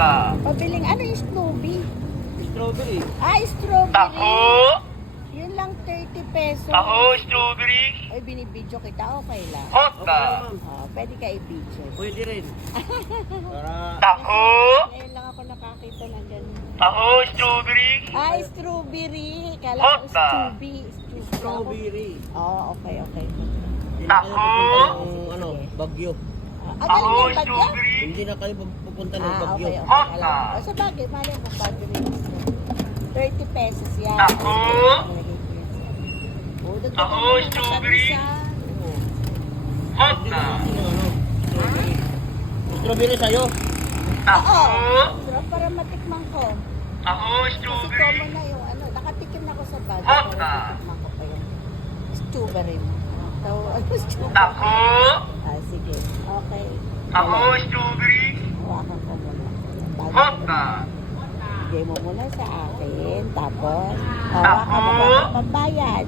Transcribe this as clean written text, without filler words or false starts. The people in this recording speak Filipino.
Pabiling ano yung Snoopy? Strawberry. Strawberry. Taho. Yun lang 30 pesos. Taho, strawberry. Ay, binibidyo kita. Okay lang. Okay na, ma'am. Pwede ka i-video. Pwede rin. Para... Taho. Ngayon lang ako nakakita ng ganun. Taho, strawberry. Strawberry. Kala ko Hota. Strawberry. Okay. Hindi na kayo pupunta ng Bagyo. Galing Taho, yung bagyo? strawberry. Hindi na kayo pupunta ng Bagyo. Okay. Hota. Sa bagay, mali mo bagyo rin. 30 pesos yan. Taho. Taho, strawberry. Hota. Strawberry. Strawberry sa'yo. Taho. Sarap para matikman ko. Taho, Kasi strawberry. common na yung nakatikim na ako sa bagyo. Hota. Pero titikman ko pa yung strawberry mo. So, strawberry. Taho. Sige. Okay. Taho, strawberry. Hawakan ko muna. Hota. Bigay mo muna sa akin. Tapos, hawakan mo pa pambayad.